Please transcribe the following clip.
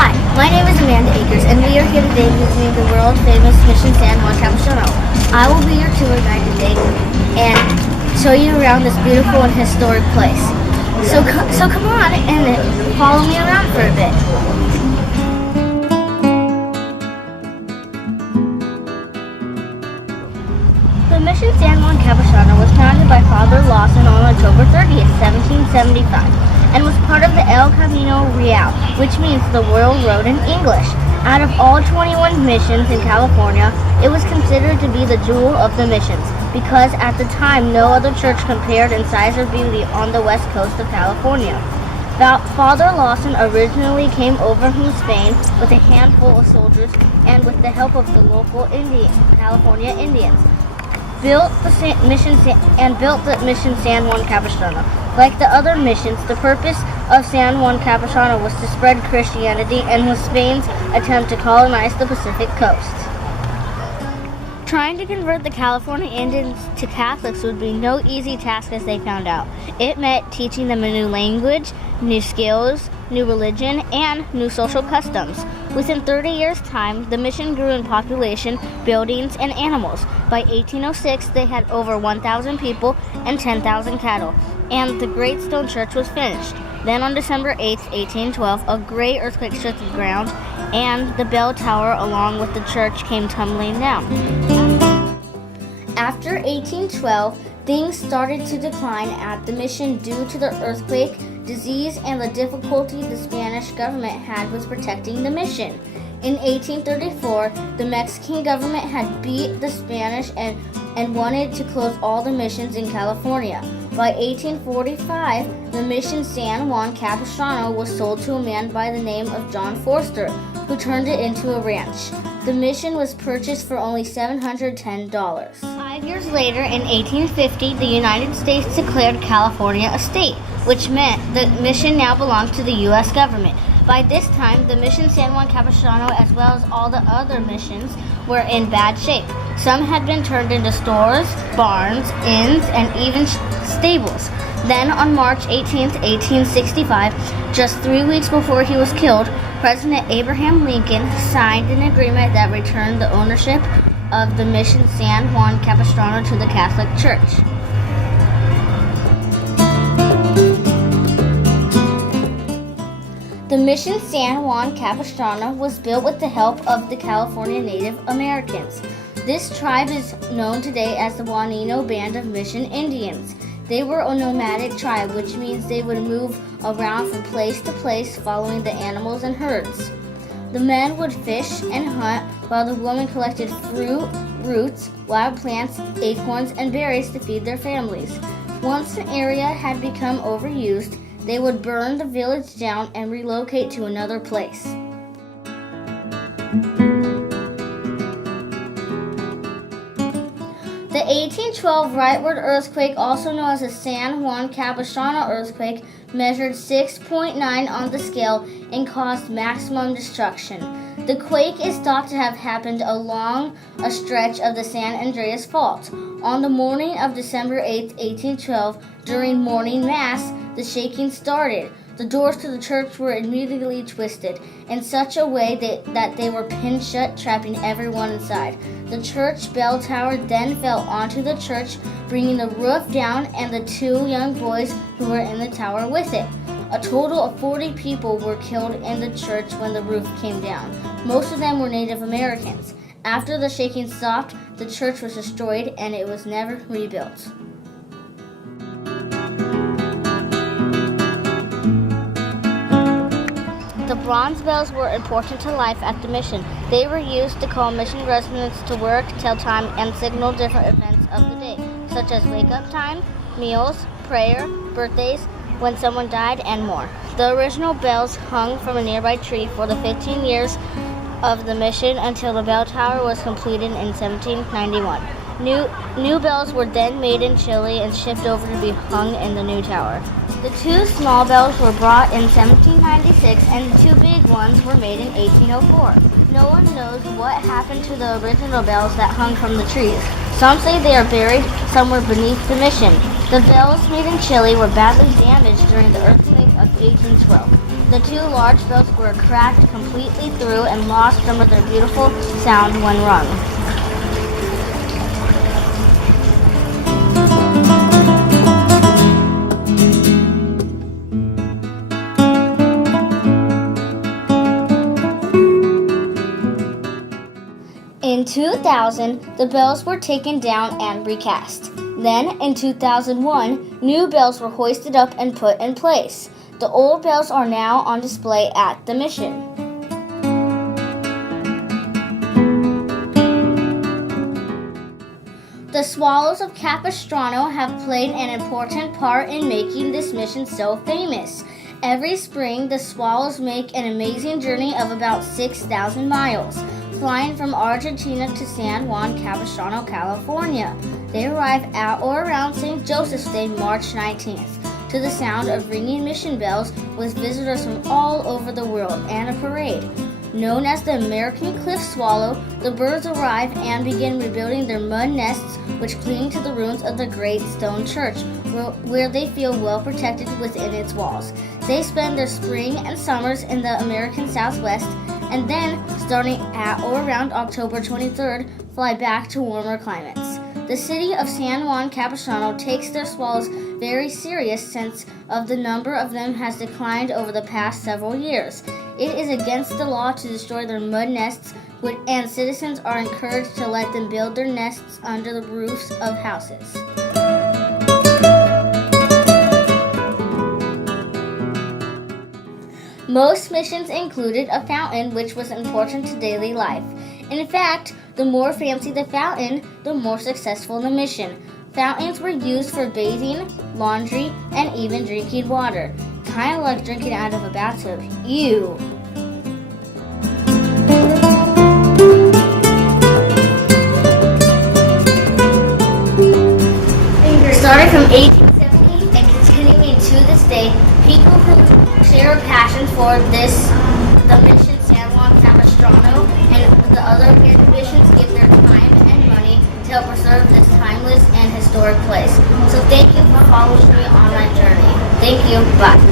Hi, my name is Amanda Akers, and we are here today visiting the world-famous Mission San Juan Capistrano. I will be your tour guide today and show you around this beautiful and historic place. So come on and follow me around for a bit. The Mission San Juan Capistrano was founded by Father Lawson on October 30th, 1775. And was part of the El Camino Real, which means the Royal Road in English. Out of all 21 missions in California, it was considered to be the jewel of the missions, because at the time no other church compared in size or beauty on the west coast of California. Father Lawson originally came over from Spain with a handful of soldiers and with the help of the local California Indians. Built the mission San Juan Capistrano. Like the other missions, the purpose of San Juan Capistrano was to spread Christianity and was Spain's attempt to colonize the Pacific coast. Trying to convert the California Indians to Catholics would be no easy task, as they found out. It meant teaching them a new language, new skills, new religion, and new social customs. Within 30 years' time, the mission grew in population, buildings, and animals. By 1806, they had over 1,000 people and 10,000 cattle, and the Great Stone Church was finished. Then on December 8, 1812, a great earthquake shook the ground, and the bell tower along with the church came tumbling down. After 1812, things started to decline at the mission due to the earthquake, disease, and the difficulty the Spanish government had with protecting the mission. In 1834, the Mexican government had beat the Spanish and wanted to close all the missions in California. By 1845, the mission San Juan Capistrano was sold to a man by the name of John Forster, who turned it into a ranch. The mission was purchased for only $710. 5 years later, in 1850, the United States declared California a state, which meant the mission now belonged to the U.S. government. By this time, the mission San Juan Capistrano, as well as all the other missions, were in bad shape. Some had been turned into stores, barns, inns, and even stables. Then, on March 18, 1865, just 3 weeks before he was killed, President Abraham Lincoln signed an agreement that returned the ownership of the mission San Juan Capistrano to the Catholic Church. The mission San Juan Capistrano was built with the help of the California Native Americans. This tribe is known today as the Juanino Band of Mission Indians. They were a nomadic tribe, which means they would move around from place to place following the animals and herds. The men would fish and hunt, while the women collected fruit, roots, wild plants, acorns, and berries to feed their families. Once an area had become overused, they would burn the village down and relocate to another place. The 1812 rightward earthquake, also known as the San Juan Capistrano earthquake, measured 6.9 on the scale and caused maximum destruction. The quake is thought to have happened along a stretch of the San Andreas Fault. On the morning of December 8, 1812, during morning mass, the shaking started. The doors to the church were immediately twisted in such a way that they were pinned shut, trapping everyone inside. The church bell tower then fell onto the church, bringing the roof down and the 2 young boys who were in the tower with it. A total of 40 people were killed in the church when the roof came down. Most of them were Native Americans. After the shaking stopped, the church was destroyed and it was never rebuilt. The bronze bells were important to life at the mission. They were used to call mission residents to work, tell time, and signal different events of the day, such as wake-up time, meals, prayer, birthdays, when someone died, and more. The original bells hung from a nearby tree for the 15 years of the mission until the bell tower was completed in 1791. New bells were then made in Chile and shipped over to be hung in the new tower. The 2 small bells were brought in 1796 and the 2 big ones were made in 1804. No one knows what happened to the original bells that hung from the trees. Some say they are buried somewhere beneath the mission. The bells made in Chile were badly damaged during the earthquake of 1812. The two large bells were cracked completely through and lost some of their beautiful sound when rung. In 2000, the bells were taken down and recast. Then, in 2001, new bells were hoisted up and put in place. The old bells are now on display at the mission. The swallows of Capistrano have played an important part in making this mission so famous. Every spring, the swallows make an amazing journey of about 6,000 miles, flying from Argentina to San Juan Capistrano, California. They arrive at or around St. Joseph's Day, March 19th, to the sound of ringing mission bells with visitors from all over the world and a parade. Known as the American cliff swallow, the birds arrive and begin rebuilding their mud nests, which cling to the ruins of the great stone church, where they feel well protected within its walls. They spend their spring and summers in the American Southwest, and then, starting at or around October 23rd, fly back to warmer climates. The city of San Juan Capistrano takes their swallows very serious since of the number of them has declined over the past several years. It is against the law to destroy their mud nests, and citizens are encouraged to let them build their nests under the roofs of houses. Most missions included a fountain, which was important to daily life. In fact, the more fancy the fountain, the more successful the mission. Fountains were used for bathing, laundry, and even drinking water. Kind of like drinking out of a bathtub. Ew! Starting from 1870 and continuing to this day, people who share a passion for the mission San Juan Capistrano and the other missions give their time and money to help preserve this timeless and historic place. So thank you for following me on my journey. Thank you. Bye.